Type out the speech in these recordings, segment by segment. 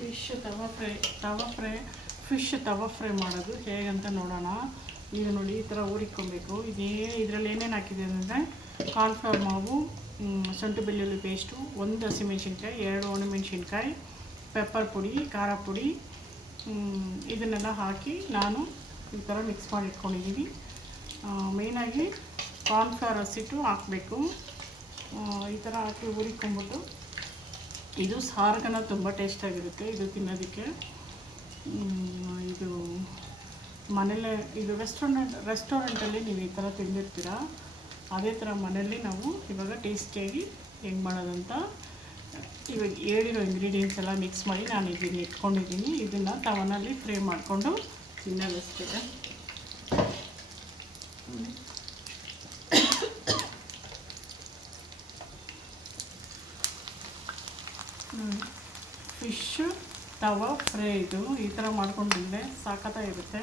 Fish ತವಾ fry ಮಾಡೋದು ಹೇಗಂತ ನೋಡೋಣ. ಈಗ ನೋಡಿ ಈ ಥರ ಹುರಿಕೊಬೇಕು. ಇದರಲ್ಲಿ ಏನೇನು ಹಾಕಿದೆ ಅಂದರೆ ಕಾರ್ನ್ಫ್ಲವರ್ ಮಾವು, ಶುಂಠಿ ಬೆಳ್ಳುಳ್ಳಿ ಪೇಸ್ಟು, 1 ಹಸಿಮೆಣ್ಸಿನ್ಕಾಯಿ, 2 ಒಣಮೆಣ್ಸಿನ್ಕಾಯಿ, ಪೆಪ್ಪರ್ ಪುಡಿ, ಖಾರ ಪುಡಿ, ಇದನ್ನೆಲ್ಲ ಹಾಕಿ ನಾನು ಈ ಥರ ಮಿಕ್ಸ್ ಮಾಡಿ ಇಟ್ಕೊಂಡಿದ್ದೀನಿ. ಮೇಯ್ನಾಗಿ ಕಾರ್ನ್ಫ್ಲವರ್ ಹಸಿಟ್ಟು ಹಾಕಬೇಕು. ಈ ಥರ ಹಾಕಿ ಹುರಿಕೊಂಬಿಟ್ಟು ಇದು ಸಾರ್ಗನ ತುಂಬ ಟೇಸ್ಟಾಗಿರುತ್ತೆ ಇದು ತಿನ್ನೋದಕ್ಕೆ. ಇದು ಮನೇಲೇ ಇದು ರೆಸ್ಟೋರೆಂಟಲ್ಲಿ ನೀವು ಈ ಥರ ತಿಂದಿರ್ತೀರ. ಅದೇ ಥರ ಮನೆಯಲ್ಲಿ ನಾವು ಇವಾಗ ಟೇಸ್ಟಿಯಾಗಿ ಹೆಂಗೆ ಮಾಡೋದಂತ ಇವಾಗ ಹೇಳಿರೋ ಇಂಗ್ರೀಡಿಯೆಂಟ್ಸ್ ಎಲ್ಲ ಮಿಕ್ಸ್ ಮಾಡಿ ನಾನು ಇದನ್ನು ಇಟ್ಕೊಂಡಿದ್ದೀನಿ. ಇದನ್ನು ತವನಲ್ಲಿ ಫ್ರೈ ಮಾಡಿಕೊಂಡು ತಿನ್ನೋದಷ್ಟೇ. ಫಿಶ್ ತವಾ ಫ್ರೈ ಇದು ಈ ಥರ ಮಾಡ್ಕೊಂಡಿದ್ದೆ ಸಾಕತ್ತಾಗಿರುತ್ತೆ.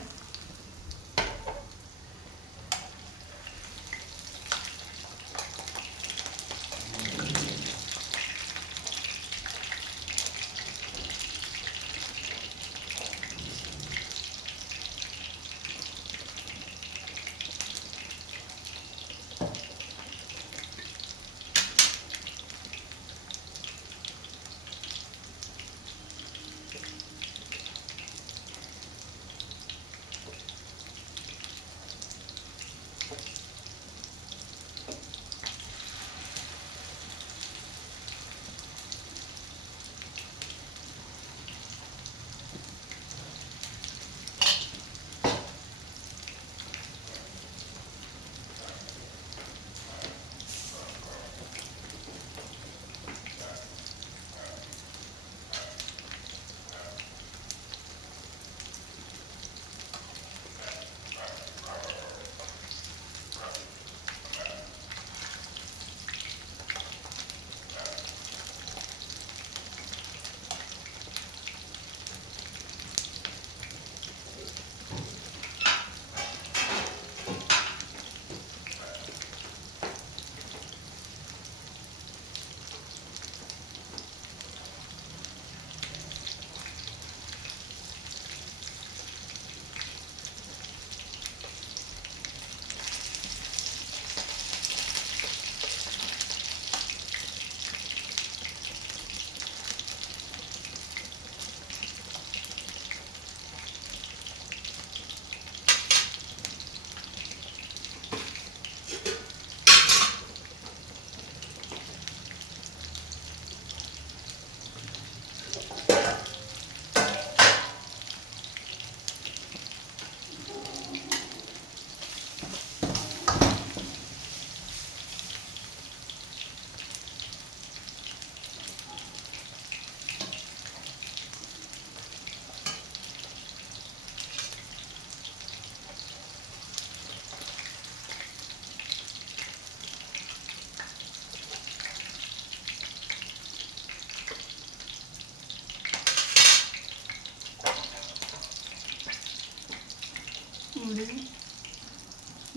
ನೋಡಿ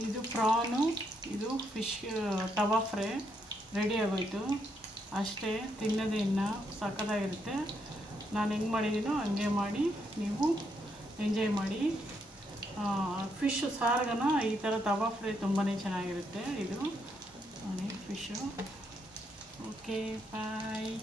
ಇದು ಪ್ರಾನು, ಇದು ಫಿಶ್ ತವಾ ಫ್ರೈ ರೆಡಿ ಆಗೋಯ್ತು ಅಷ್ಟೇ. ತಿನ್ನೋದೇ ಇನ್ನು ಸಕ್ಕತ್ತಾಗಿರುತ್ತೆ. ನಾನು ಹೆಂಗೆ ಮಾಡಿದ್ದೀನೋ ಹಂಗೆ ಮಾಡಿ ನೀವು ಎಂಜಾಯ್ ಮಾಡಿ. ಫಿಶ್ ಸಾರ್ಗನ ಈ ಥರ ತವಾ ಫ್ರೈ ತುಂಬಾ ಚೆನ್ನಾಗಿರುತ್ತೆ. ಇದು ನೋಡಿ ಫಿಶು. Okay bye.